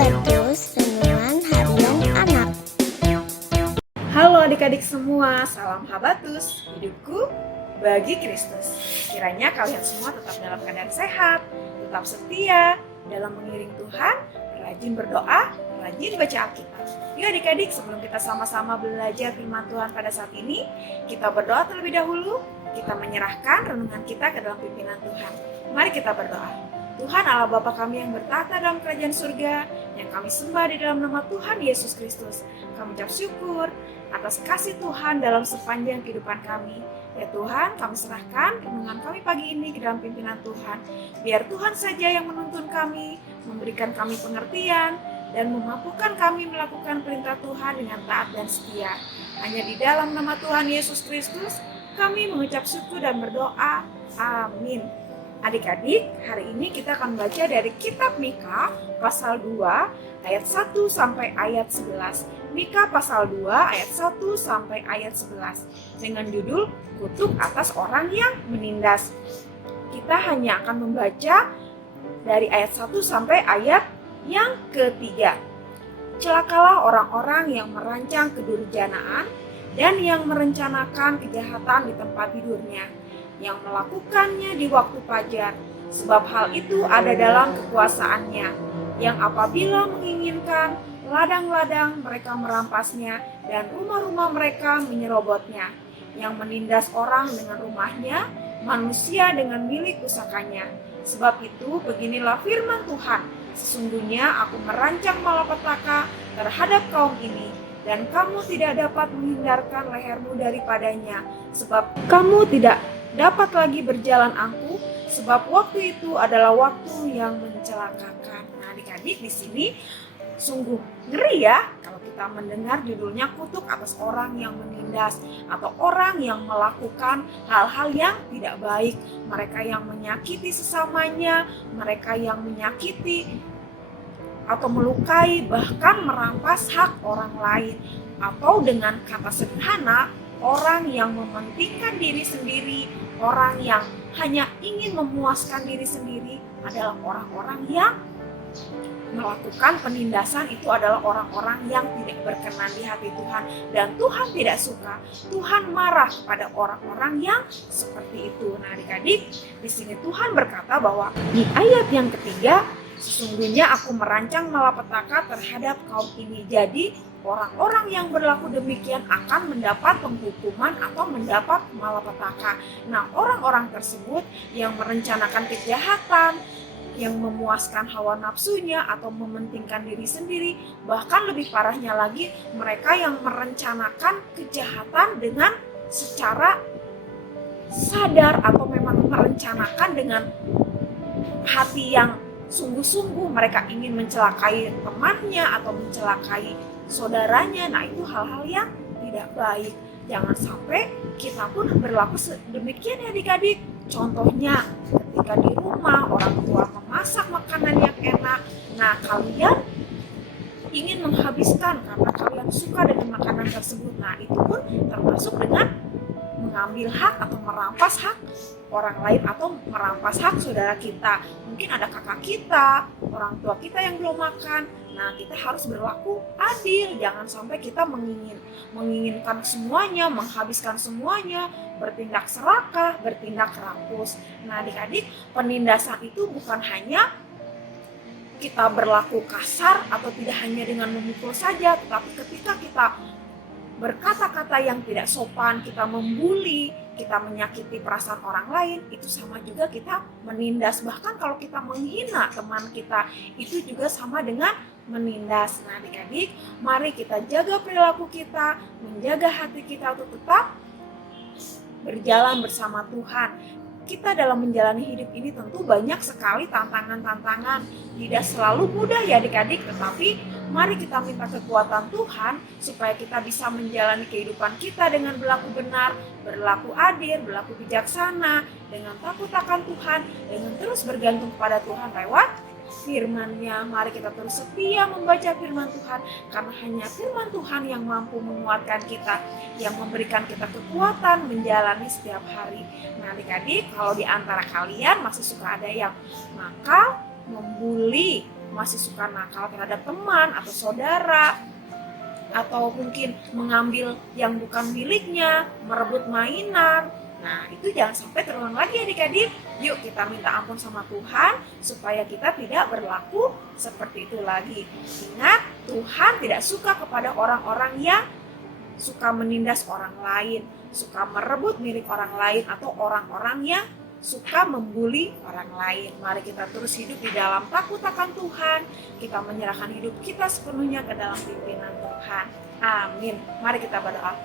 Habatus Renungan Harian Anak. Halo adik-adik semua, salam Habatus, hidupku bagi Kristus. Kiranya kalian semua tetap dalam keadaan sehat, tetap setia dalam mengiring Tuhan, rajin berdoa, rajin baca Alkitab. Yuk adik-adik, sebelum kita sama-sama belajar firman Tuhan pada saat ini, kita berdoa terlebih dahulu. Kita menyerahkan renungan kita ke dalam pimpinan Tuhan. Mari kita berdoa. Tuhan Allah Bapa kami yang bertahta dalam kerajaan surga, yang kami sembah di dalam nama Tuhan Yesus Kristus. Kami ucap syukur atas kasih Tuhan dalam sepanjang kehidupan kami. Ya Tuhan, kami serahkan renungan kami pagi ini ke dalam pimpinan Tuhan. Biar Tuhan saja yang menuntun kami, memberikan kami pengertian, dan memampukan kami melakukan perintah Tuhan dengan taat dan setia. Hanya di dalam nama Tuhan Yesus Kristus, kami mengucap syukur dan berdoa. Amin. Adik-adik, hari ini kita akan baca dari kitab Mika pasal 2 ayat 1 sampai ayat 11. Mika pasal 2 ayat 1 sampai ayat 11 dengan judul kutuk atas orang yang menindas. Kita hanya akan membaca dari ayat 1 sampai ayat yang ketiga. Celakalah orang-orang yang merancang kedurjanaan dan yang merencanakan kejahatan di tempat tidurnya, yang melakukannya di waktu fajar, sebab hal itu ada dalam kekuasaannya, yang apabila menginginkan ladang-ladang mereka merampasnya dan rumah-rumah mereka menyerobotnya, yang menindas orang dengan rumahnya, manusia dengan milik pusakanya. Sebab itu beginilah firman Tuhan, sesungguhnya aku merancang malapetaka terhadap kaum ini, dan kamu tidak dapat menghindarkan lehermu daripadanya, sebab kamu tidak dapat lagi berjalan angkuh, sebab waktu itu adalah waktu yang mencelakakan. Nah, adik-adik, di sini sungguh ngeri ya kalau kita mendengar judulnya kutuk atas orang yang menindas atau orang yang melakukan hal-hal yang tidak baik, mereka yang menyakiti sesamanya, mereka yang menyakiti atau melukai, bahkan merampas hak orang lain, atau dengan kata sederhana, orang yang mementingkan diri sendiri, orang yang hanya ingin memuaskan diri sendiri adalah orang-orang yang melakukan penindasan. Itu adalah orang-orang yang tidak berkenan di hati Tuhan, dan Tuhan tidak suka. Tuhan marah kepada orang-orang yang seperti itu. Nah, adik-adik, di sini Tuhan berkata bahwa di ayat yang ketiga, sesungguhnya aku merancang malapetaka terhadap kaum ini. Jadi orang-orang yang berlaku demikian akan mendapat penghukuman atau mendapat malapetaka. Nah, orang-orang tersebut yang merencanakan kejahatan, yang memuaskan hawa nafsunya atau mementingkan diri sendiri, bahkan lebih parahnya lagi, mereka yang merencanakan kejahatan dengan secara sadar atau memang merencanakan dengan hati yang sungguh-sungguh, mereka ingin mencelakai temannya atau mencelakai saudaranya. Nah, itu hal-hal yang tidak baik. Jangan sampai kita pun berlaku demikian ya adik-adik. Contohnya ketika di rumah orang tua memasak makanan yang enak, nah kalian ingin menghabiskan karena kalian suka dengan makanan tersebut. Nah, itu pun termasuk dengan mengambil hak atau merampas hak orang lain atau merampas hak saudara kita. Mungkin ada kakak kita, orang tua kita yang belum makan. Nah, kita harus berlaku adil. Jangan sampai kita menginginkan semuanya, menghabiskan semuanya, bertindak serakah, bertindak rakus. Nah, adik-adik, penindasan itu bukan hanya kita berlaku kasar atau tidak hanya dengan memukul saja, tetapi ketika kita berkata-kata yang tidak sopan, kita membuli, kita menyakiti perasaan orang lain, itu sama juga kita menindas. Bahkan kalau kita menghina teman kita, itu juga sama dengan menindas. Nah, adik-adik, mari kita jaga perilaku kita, menjaga hati kita untuk tetap berjalan bersama Tuhan. Kita dalam menjalani hidup ini tentu banyak sekali tantangan-tantangan. Tidak selalu mudah ya adik-adik, tetapi mari kita minta kekuatan Tuhan supaya kita bisa menjalani kehidupan kita dengan berlaku benar, berlaku adil, berlaku bijaksana, dengan takut akan Tuhan, dengan terus bergantung kepada Tuhan lewat firman-Nya. Mari kita terus setia membaca firman Tuhan, karena hanya firman Tuhan yang mampu menguatkan kita, yang memberikan kita kekuatan menjalani setiap hari. Nah, adik-adik, kalau di antara kalian masih suka ada yang nakal, membuli, masih suka nakal terhadap teman atau saudara, atau mungkin mengambil yang bukan miliknya, merebut mainan. Nah, itu jangan sampai terulang lagi adik-adik. Yuk kita minta ampun sama Tuhan supaya kita tidak berlaku seperti itu lagi. Ingat, Tuhan tidak suka kepada orang-orang yang suka menindas orang lain, suka merebut milik orang lain, atau orang-orang yang suka membuli orang lain. Mari kita terus hidup di dalam takut akan Tuhan. Kita menyerahkan hidup kita sepenuhnya ke dalam pimpinan Tuhan. Amin. Mari kita berdoa.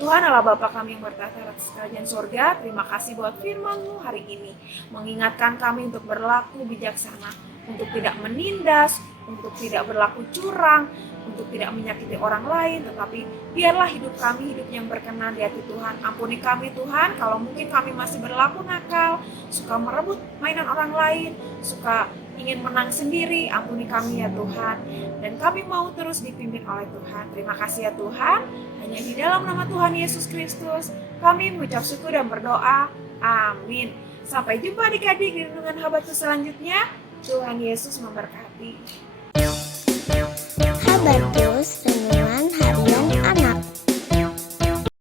Tuhan Allah Bapa kami yang bertata atas kerajaan sorga, terima kasih buat firman-Mu hari ini. Mengingatkan kami untuk berlaku bijaksana, untuk tidak menindas, untuk tidak berlaku curang, untuk tidak menyakiti orang lain, tetapi biarlah hidup kami hidup yang berkenan di hati Tuhan. Ampuni kami Tuhan, kalau mungkin kami masih berlaku nakal, suka merebut mainan orang lain, suka ingin menang sendiri, ampuni kami ya Tuhan. Dan kami mau terus dipimpin oleh Tuhan. Terima kasih ya Tuhan. Hanya di dalam nama Tuhan Yesus Kristus kami mengucap syukur dan berdoa. Amin. Sampai jumpa adik-adik di renungan Habatus selanjutnya. Tuhan Yesus memberkati. Habatus